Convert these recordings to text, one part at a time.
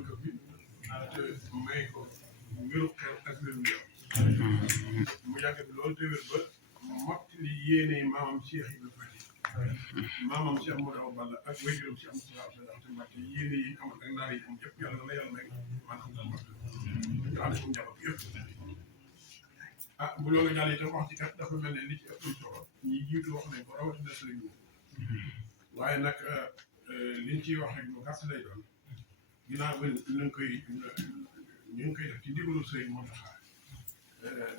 yàggal ko fi te may ko wéru xel ak wéru yaram mu yàgg fi loolu te wér ba mottali yéene maamam Cheikh Ibrahima Fati maamam Cheikh Modou Awa Balla ak wéjuram Cheikh Moussa Abdoulaye Mbacke yéene yi amal ak ndaar yi am yëpp yàlla na yàlla may maanaam nga mot nga ànd ko njaboot yëpp ah bu loolu ñaan itam wax ci kat dafa mel ne li ci ëpp solo ñi jiitu wax nañ ko rawatina sëriñ waaye nag liñ ciy wax rek lu gàtt lay doon ginnaaw ba ñu ngi koy def ci ndigalu sëriñ Mountakha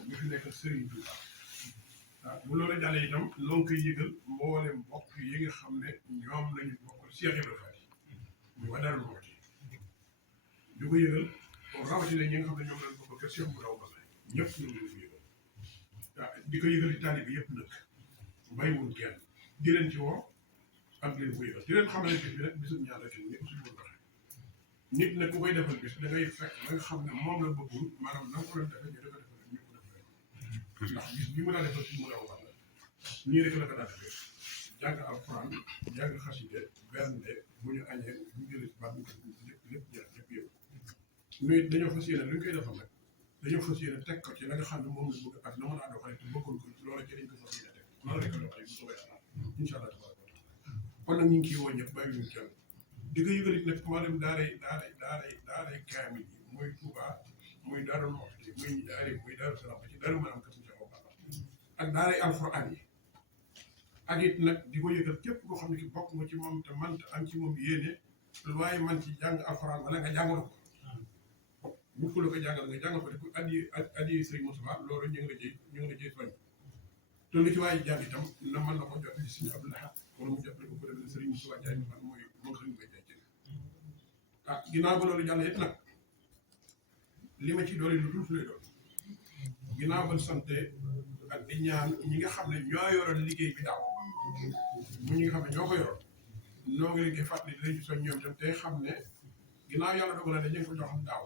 ñu fi nekk sëriñ Touba waaw bu loolu jàllee itam noo ngi koy yëgal mboolem mbokk yi nga xam ne ñoom lañu bokk Cheikh Ibrahima Fati muy waa Darou Mouhty di ko yëgal rawatina ñi nga xam ne ñoom lañu bokk kër Cheikh Modou Awa Balla ñëpp ñu ngi leen ko yëgal waaw di ko yëgal ci taalibe bi yëpp nag bàyyiwul kenn di leen ci woo ak leen ko yëgal di leen xamal ne bis bi nag bisum ñaar rek ñëpp suñu ko waxee nit nag ku koy defal bis da ngay fekk la nga xam ne moom la bëggul maanaam na nga ko doon defee ñu dafa defal ñëpp def ndax bis bi mu daa defal suñu Modou Awa Balla nii rek la ko daa defee jàng alxuraan jàng xaside bernde bu ñu añee bu ñu jëlee baax ñu ko lépp jeex lépp yëpp ñuy dañoo fas yéene lu ñu koy defal nag dañoo fas yéene teg ko ci la nga xam ne moom la bëgg ak na mën a doxalee te bëggoon ko loola ci dañ ko fas yéene teg noonu rek la doxalee bu soobee yàlla incha allah tabaraka wa taala kon nag ñu ngi ciy woo ñëpp bàyyi ñu kenn di ko yëgal it nag mboolem daaray kaamil yi muy Touba muy Darou Mouhty muy Darou Salaam ba ci Darou Manam kër Cheikh Awa Balla ak daaray alxuraan yi ak it nag di ko yëgal képp koo xam ne ki bokk nga ci moom te man te am ci moom yéene lu waaye man ci jàng alxuraan wala nga jàngal ko bu ko la ko jàngal nga jàngal ko di ko addi Sëriñ Moussa loolu ñu ngi la cay soñ te lu ci waaye jàng itam na mën na ko jot ci Sëriñ Abdou Lahad wala mu jot ko dem Sëriñ Moussa Jaay mi fan mooy moo xam ne koy jaay ah ginnaaw ba loolu jàll it nag li ma ci doole lu tuuti lay doon ginnaaw ba sante ak di ñaan ñi nga xam ne ñoo yoroon liggéey bi daaw mu ñi nga xam ne ñoo ko yoroon noo ngi leen koy fàttali di leen ci soñ ñoom itam tey xam ne ginnaaw yàlla dogal na dañu ko jox daaw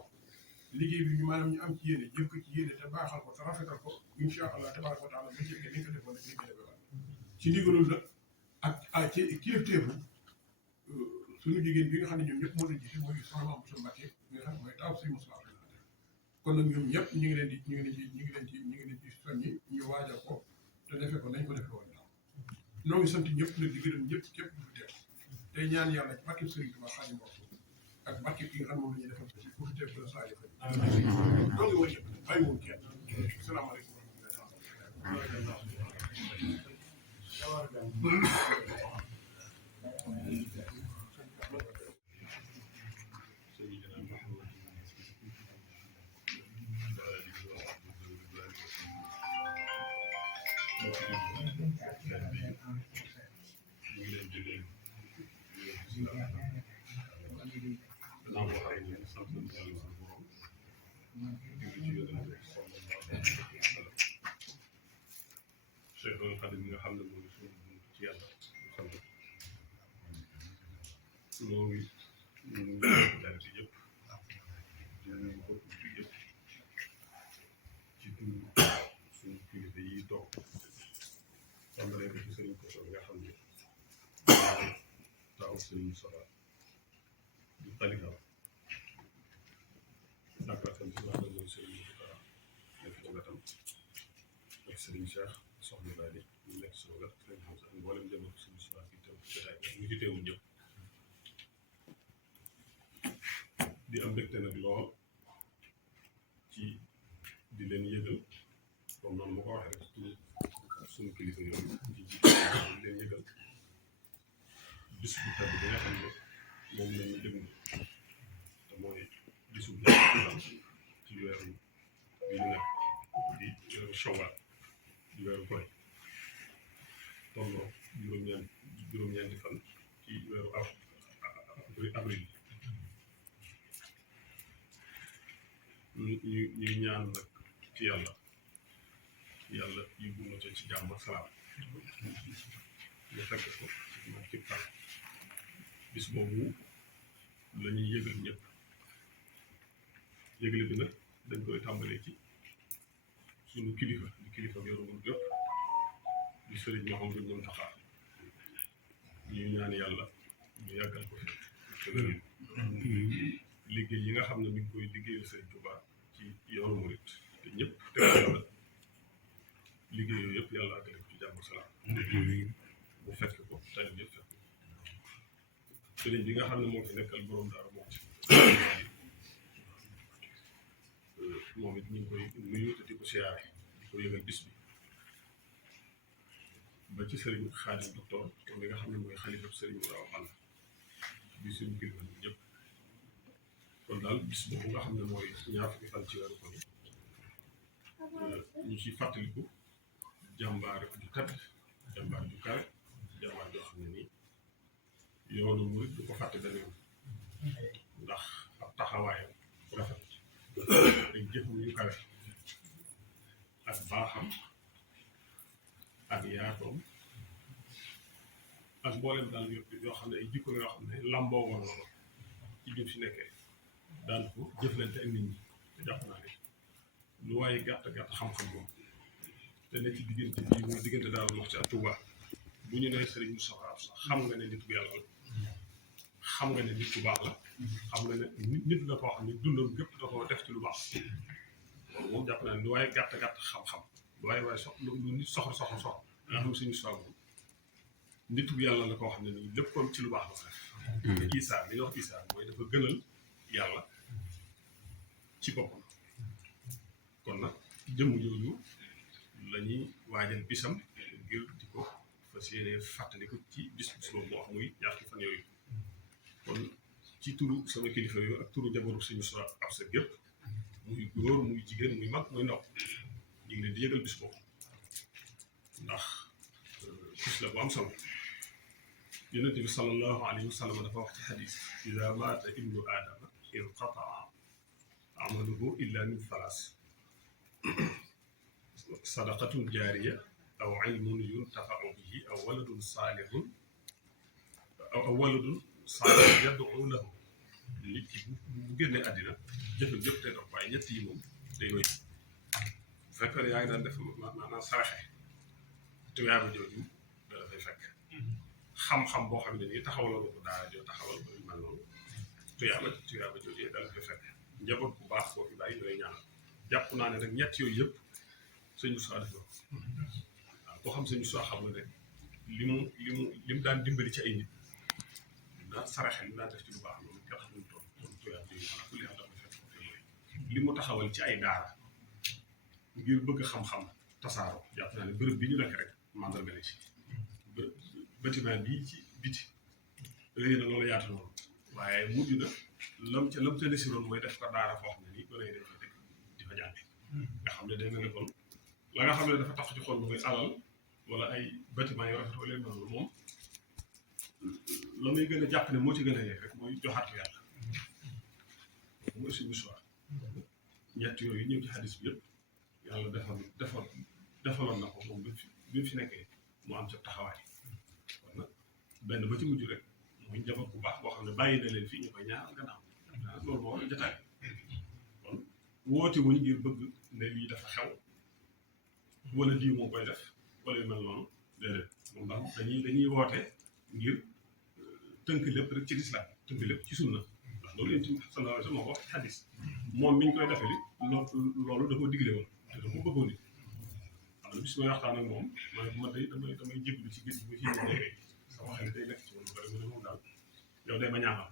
liggéey bi ñu maanaam ñu am ci yéene jëm ko ci yéene te baaxal ko te rafetal ko incha allah tabaraka wa taala ba ci ni nga ko defoon rek ni nga ko defee ci ndigalul la ak ci kilifteefu suñu jigéen bi nga xam ne ñoom ñëpp moo leen jiite mooy soxna Moussa Mbacke bi nga xam ne mooy taaw si Moussa kon nag ñoom ñëpp ñu ngi leen ci soññi ñu waajal ko te defee ko nañ ko defee woon daaw noo ngi sant ñëpp nag di gërëm ñëpp képp ku fi teew tey ñaan yàlla ci barke Sëriñ Tuubaa Xaadimu Rasuul ak barke ki nga xam moom la ñuy defal ko ci ku fi teew la saa yëfa noo ngi woon ñëpp bàyyiwul kenn salaamaaleykum wa rahmatulah Cheikhul Khadim mi nga xam ne mooy suñu bunt ci yàlla loolu ñu daal ci yëpp dinañ ko ci yëpp ci turu suñu kilifa yi toog tàmbalee ko ci sëriñ Koso nga xam ne taaw sëriñ Sola di xalifa dakaatam ci wax mooy sëriñ Sola nekk ci wetam ak sëriñ Cheikh soxna laa di ñu nekk si wàllu sëriñ Moussa mboolem jëmm ak suñu soxla bi teew jotaay bi ñu ci teewul ñëpp di am mbégte nag lool ci di leen yëgal comme noonu ma ko waxee rek suñu kilifa yooyu ci jiite di leen yëgal bis bu tedd bi nga xam ne moom la ñu déglu te mooy bisu ci weeru bi ñu nekk di weeru Shawwal di weeru koy tolloo juróom-ñeenti fan ci weeru avril ñu ñaan nag ci yàlla yóbbu na ci jàmm ak salaam ñu fekk ko ci par bis boobu la ñuy yëgal ñëpp yëgle bi nag dañ koy tàmbalee ci suñu kilifa di kilifa yoru yëpp di sëriñ Mouhamadou Mountakha ñu ñaan yàlla ñu yàggal ko fi te wéral liggéey yi nga xam ne mi ngi koy liggéeyal Sëriñ Tuubaa ci yoonu murit te ñëpp te yàlla liggéey yooyu yëpp yàlla àggale ko ci jàmm salaam bu fekk ko tey yëpp fekk ko sëriñ bi nga xam ne moo fi nekkal borom Daaru Muxti moom it ñu ngi koy nuyu te di ko siyaare di ko yëgal bis bi ba ci sëriñ Xaadim docteur moom mi nga xam ne mooy xalifa sëriñ Mourao Balla bi suñu kilifa ñëpp kon daal bis boobu nga xam ne mooy ñaar fukki fan ci weeru ko ñu ciy fàttaliku jàmbaar ju tedd jàmbaar ju kawe jàmbaar joo xam ne nii yoonu murit du ko fàtte benn yoon ndax ab taxawaayam rafet ay jëfam yu kawe ak baaxam ak yaatoom ak mboolem daal yoo xam ne ay jikko yoo xam ne lamboo woon loolu ci jëm si nekkee daan ko jëflante ak nit ñi te jàpp naa ne lu waaye gàtt gàtt xam-xam moom te ne ci diggante bii muy diggante daal wax ci ak Touba bu ñu nee Serigne Moustapha Absa xam nga ne nit ku yàlla la xam nga ne nit ku baax la xam nga ne nit la koo xam ne dundam gépp da ko def ci lu baax loolu moom jàpp naa ne lu waaye gàtt gàtt xam-xam lu waaye lu nit soxla nga xam ne suñu soxla moom nit ku yàlla la koo xam ne nii lépp comme ci lu baax la ko def te Isaa li ñuy wax Isaa mooy dafa gënal yàlla ci boppam kon nag jëmm jooju la ñuy waajal bisam ngir di ko fas yéene fàttaliku ci bis boobu moo wax muy ñaar fan yooyu kon ci turu sama kilifa yooyu ak turu jabaru suñu so ab sa gépp muy góor muy jigéen muy mag muy ndaw ñu ngi leen di yëgal bis boobu ndax bis la bu am solo yonente bi sallallahu alayhi wa sallam dafa wax ci xadis ida maata ibnu aadama inqataa amaluhu illa min thalaas sadaqatun jaariya aw ilmun yuntafau bihi aw waladun saalihun yad'u lahu nit ki bu génnee àddina jëfal jëf te dox waaye ñett yi moom day wéy bu fekkee ne yaa ngi daan def maanaam saraxe tuyaaba jooju da dafay fekk xam-xam boo xam ne nii taxawaloo ko daara joo taxawal ko mel noonu tuyaaba jooju da dafay fekk njaboot bu baax boo fi bàyyi ñooy ñaanal jàpp naa ne nag ñett yooyu yëpp sëñu soo def waaw koo xam sëñu soo xam ne rek li mu daan dimbali ci ay nit daan saraxe li mu daan def ci lu baax loolu kenn xamul toon tuyaaba jooju xanaa ku li xam dafa fekk li mu taxawal ci ay daara ngir bëgg xam-xam tasaaroo jàpp naa ne bërëb bi ñu nekk rek mandarga la ci bâtiment bii ci biti réy na loolu yaatu noonu waaye mujj na lam ca desiroon mooy def ko daara foo xam ne nii ba lay def dëkk di fa jànge nga xam ne day mel ne kon la nga xam ne dafa tax ci xol mooy alal wala ay bâtiment yu rafet wala noonu moom la muy gën a jàpp ne moo ci gën a yeeg rek mooy joxaat ko yàlla mooy suñu histoire ñett yooyu ñëw ci xadis bi yëpp yàlla defaloon na ko moom bi mu fi nekkee mu am ca taxawaay kon nag benn ba ci mujj rek muy njaboot bu baax boo xam ne bàyyi na leen fii ñu koy ñaanal gannaaw loolu moo waral jotaay kon woote wuñ ngir bëgg ne lii dafa xew wala lii moo koy def wala yu mel noonu déedéet moom daal dañuy woote ngir tënk lépp rek ci lislaam tënk lépp ci sunna ndax loolu yéen ci sallallahu alayhi wa sallam moo ko wax ci xadis moom mi ñu koy defee li loolu da koo digle woon te da ko bëggoon it xam ne bis may waxtaan ak moom man damay jébbalu ci gis bi fii mu nekkee sama xel day nekk ci moom bari mu ne moom daal yow day ma ñaanal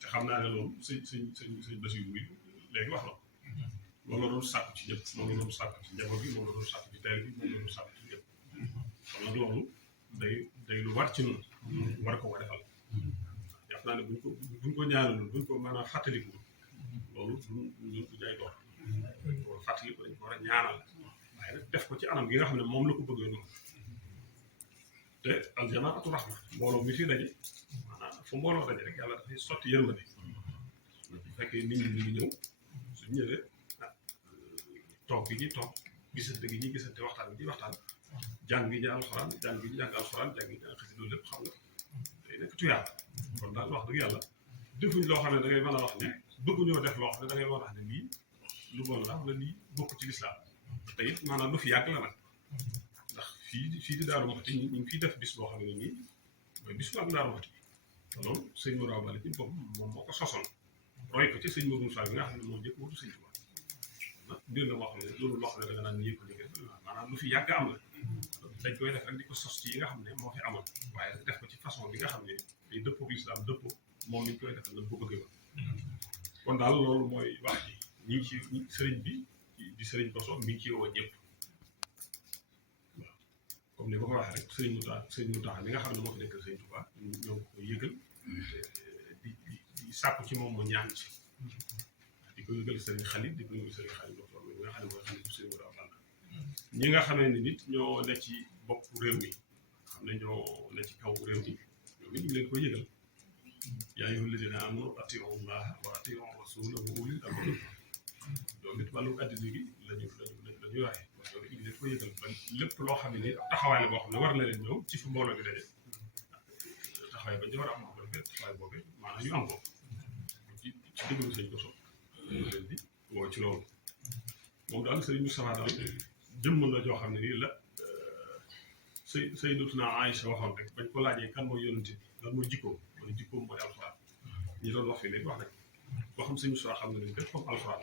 te xam naa ne loolu sëñ Basiru bi léegi wax la moom la doon sàkku ci ñëpp moom la doon sàkku ci njaboot bi moom la doon sàkku ci teel bi moom la doon sàkku ci ñëpp kon nag loolu day lu war ci noonu war ko defal jàpp naa ne buñ ko ñaanalul buñ ko maanaam fàttaliku loolu du jaay door dañ ko war a fàttaliku dañ ko war a ñaanal waaye nag def ko ci anam gi nga xam ne moom la ko bëggee noonu te aljamaatu rahma mbooloo mi fi daje maanaam fu mbooloo daje rek yàlla dafay sotti yërmande bu fekkee nit ñi ñu ngi ñëw suñ ñëwee toog gi ñuy toog gisante gi ñuy gisante waxtaan gi ñuy waxtaan jàng gi ñu alxuraan jàng gi ñu jàng alxuraan jàng gi ñu jàng xasida loolu lépp xam nga day nekk tuyaaba kon daal wax dëgg yàlla defuñ loo xam ne da ngay mën a wax ne bëgguñoo def loo xam ne da ngay mën a wax ne lii lu bon la wala lii bokk ci lislaam te it maanaam lu fi yàgg la nag ndax fii di Daaru Muxti ñu ngi fiy def bis boo xam ne nii mooy bis bu am Daaru Muxti loolu sëñ Mourao Balla ci boppam moom moo ko sosoon roy ko ci sëñ Mourou Moussa bi nga xam ne moo njëkk wutu sëñ Tuubaa nag mbir la moo xam ne loolu loo xam ne da nga naan yëg ko liggéey maanaam lu fi yàgg am la dañ koy def rek di ko sos ci yi nga xam ne moo fi amoon waaye def ko ci façon bi nga xam ne day dëppoo lislaam dëppoo moom ni ñu koy defal nag bu bëggee ba kon daal loolu mooy wax ji ñi ngi ci sëriñ bi di sëriñ Boso mi ngi ci woo ñëpp waaw comme ni ma ko waxee rek sëriñ Mouta mi nga xam ne moo fi nekkal sëriñ Touba ñoo ko yëgal di sàkku ci moom mu ñaan ci di ko yëgal sëriñ Xalil di ko yëgal sëriñ Xalil Boso mi nga xam ne mooy xam ne sëriñ Mourao Balla ñi nga xamee ne nit ñoo ne ci bopp réew mi xam ne ñoo ne ci kaw réew mi ñoom it ñu leen ko yëgal yaa ayyuhal lazina aamanu atii'u llaaha wa atii'u rasuula wa ulil amri ñoom it wàllu addina gi lañu waxee ñoom it ñu leen ko yëgal ba lépp loo xam ne ni taxawaay la boo xam ne war na leen ñëw ci fu mbooloo di daje taxawaay ba ñu war a am ko defee taxawaay boobee maanaam ñu am ko ci déglu sëñ Boso leen di woo ci loolu moom daal sëriñ Moustapha daal jëmm la joo xam ne nii la Sayyidatuna Aïcha waxoon rek bañ ko laajee kan mooy yonent bi lan mooy jikkoom mu ne jikkoom mooy alxuraan ñi doon wax fii léegi wax rek boo xam suñu soo xam ne lépp comme alxuraan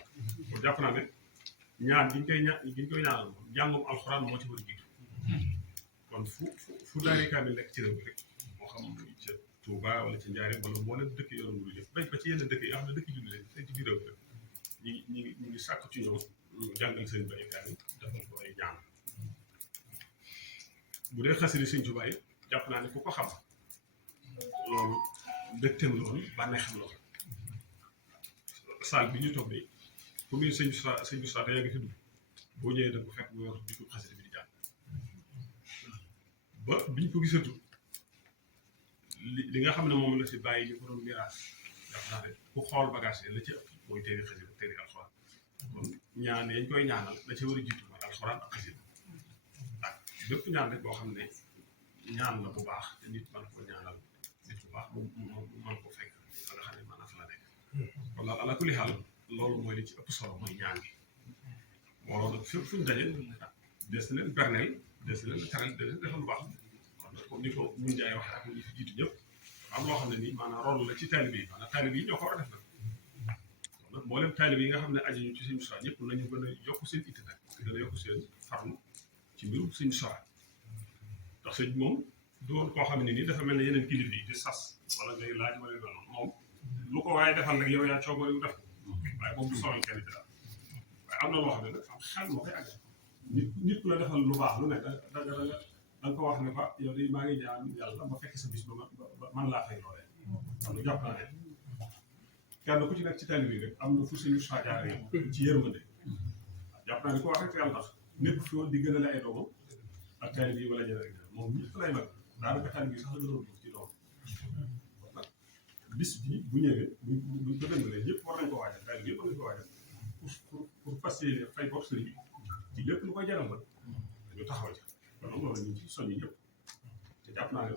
kon jàpp naa ne ñaan gi ñu koy ñaanal moom jàngum alxuraan moo ci war a jiitu kon fu daari kaamil nekk ci réew bi rek moo xam ca Touba wala ci Njaaréem wala moo leen dëkk yoonu mu def bañ ba ci yenn dëkk yi xam ne dëkk julli leen tey ci biir réew bi rek ñu ngi sàkk ci ñoom ñu jàngal seen ba ay kaamil defal ko ay ñaan bu dee xasida sëñ Tuubaa yi jàpp naa ne ku ko xam loolu dëgteem loolu bànneexam loolu saal bi ñu toog nii ku muy sëñ bi saa yaa ngi fi dugg boo ñëwee da nga ko fekk mu yor jikko xasida bi di jàng ba biñ ko gisatu li nga xam ne moom la si bàyyi ñu ko doon miraas jàpp naa ne ku xool bagage yi la ci ëpp mooy téere xasida téere alxuraan kon ñaan yañ koy ñaanal la ci war a jiitu mooy alxuraan ak xasida ak bépp ñaan rek boo xam ne ñaan la bu baax te nit man ko ñaanal nit bu baax mu mën ko fekk fa nga xam ne maanaam fa la nekk kon daal ala kulli xaal loolu mooy li ci ëpp solo mooy ñaan gi moo nag fépp fuñ daje des na leen berneel des na leen teral des na defal lu baax kon nag comme ni ko mun jaay waxee ak ñu fi jiitu ñëpp am loo xam ne nii maanaam rôle la ci taalibe yi maanaam taalibe yi ñoo ko war a def nag kon nag mboolem taalibe yi nga xam ne aju ñu ci suñu soit ñëpp nañu gën a yokk seen itte nag gën a yokk seen farlu ci mbirum suñu soit ndax sëñ moom doon koo xam ne nii dafa mel ne yeneen kilifa yi di sas wala ngay laaj wala yu mel noonu moom lu ko waaye defal nag yow yaa coobare yu def ko waaye moom du sonal kenn ci daal waaye am na loo xam ne nag am xel moo koy àgg nit ku la defal lu baax lu ne da nga ko wax ne fa yow de maa ngi ñaan yàlla ma fekk sa bis ba man laa fay loolee xam nga jàpp naa ne kenn ku ci nekk ci taalibe bi rek am na fu suñu saajaare ci yërmande jàpp naa ne ko wax rek yàlla tax nekk fi woon di gënale ay doomam ak taalibe yi wala ñeneen ak moom ñëpp lay mag daanaka taalibe yi sax la gënoon ci doom kon nag bis bi bu ñëwee buñ ko dëngalee ñëpp war nañ ko waajal taalibe yëpp war nañ ko waajal pour fas yéene fay bopp sëriñ bi ci lépp lu koy jaral nag dañu taxaw ci kon loolu ñu ci soññi ñëpp te jàpp naa ne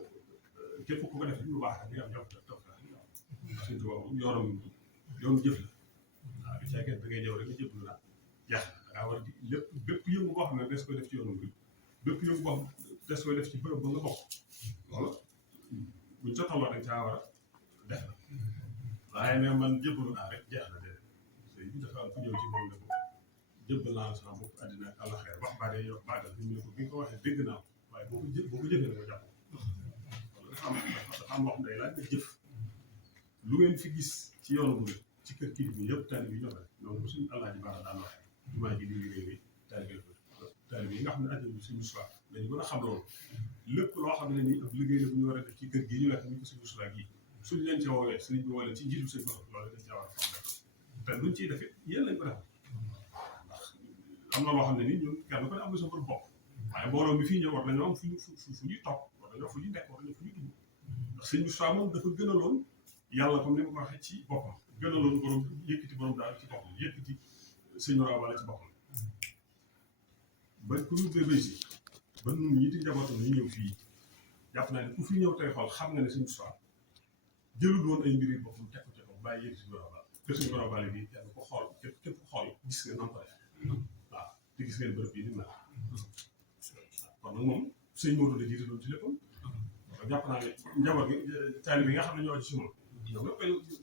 képp ku ko def lu baax rek di am jàpp toog suñ tubaab moom yoonu jëf la waaw du caagin da ngay ñëw rek nga jëf la jeex da ngaa war a di lépp bépp yëngu boo xam ne des koy def ci yoonu bi bépp yëngu boo xam des koy def ci bërëb ba nga bokk loolu buñ ca tolloo dañ caa war a def la waaye ne man jëbbalu naa rek jeex na déedéet sëñ bi dafa am ku ñëw ci moom ne ko jëbbal naa la sama bopp àddina ak àllaxeer wax baa dee yow baagal bi mu ne ko bi nga ko waxee dégg naa ko waaye boo ko jëfee da nga jàpp loolu dafa am wax day laaj nga jëf lu ngeen fi gis ci yoonu bu ci kër kii bi yëpp taalib yi ñoo rek donc suñu Alaaji Baara daan waxee jumaa ji di liggéey bi taalib yi nga xam ne aju suñu soir dañu gën a xam loolu lépp loo xam ne nii ab liggéey la bu ñu war a def ci kër gii ñu nekk ñu ko suñu soir gii suñu leen ca woowee sëriñ bi woo leen ci njiitu sëñ bopp loolu dañ ca war a xam def te luñ ciy defee yéen lañ ko def ndax am na loo xam ne nii ñun kenn ko ne am na sa bër bopp waaye mbooloo mi fii ñëw war nañoo am fu ñuy toog war nañoo fu ñuy nekk war nañoo fu ñuy dugg ndax sëñ soir moom dafa gën a loon yàlla comme ni ma ko waxee ci boppam gën a loon borom yëkkati borom daal ci boppam yëkkati sëñ Mourao Balla ci boppam ba ku ñu béy si ba ñun ñi di njabootam ñu ñëw fii jàpp naa ne ku fi ñëw tey xool xam nga ne sëñ soir jëlul woon ay mbiri boppam teg ko ci kaw bàyyi yëkkati Mourao Balla te sëñ Mourao Balla bi kenn ko xool képp ko xool gis nga nan ko def waaw te gis ngeen bërëb yi ni mel kon nag moom sëñ Modou la jiite doon ci léppam jàpp naa ne njaboot gi taalibe bi nga xam ne ñoo ci si moom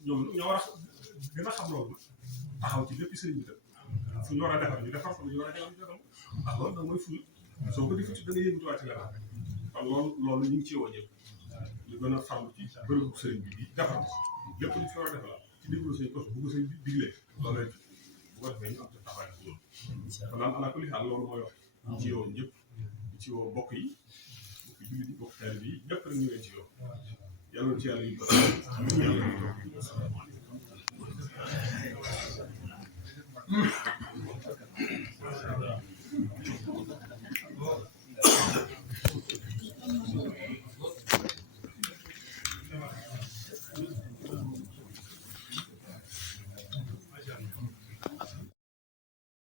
ñoom ñoo war a gën a xam loolu taxaw ci lépp sëriñ bi tam fu ñu war a defar ñu defar ko ñu war a defar ñu defar ndax loolu nag mooy ful soo ko defee da nga yëngatuwaat ci leneen kon loolu ñu ngi ci woo ñëpp ñu gën a farlu ci bërëbu sëriñ bi di defar lépp lu fi war a defar ci diglu sëriñ ko bu ko sëriñ bi diglee loolu bu ko defee ñu am taxawaay bu loolu kon daal ala kulli xaal loolu mooy wax ñu ci woo ñëpp ñu ci woo bokk yi bokk jullit yi bokk taalibe yi ñëpp rek ñu leen ci woo yàlla ci yàlla yu bëri yàlla yu toog asalaamaaleykum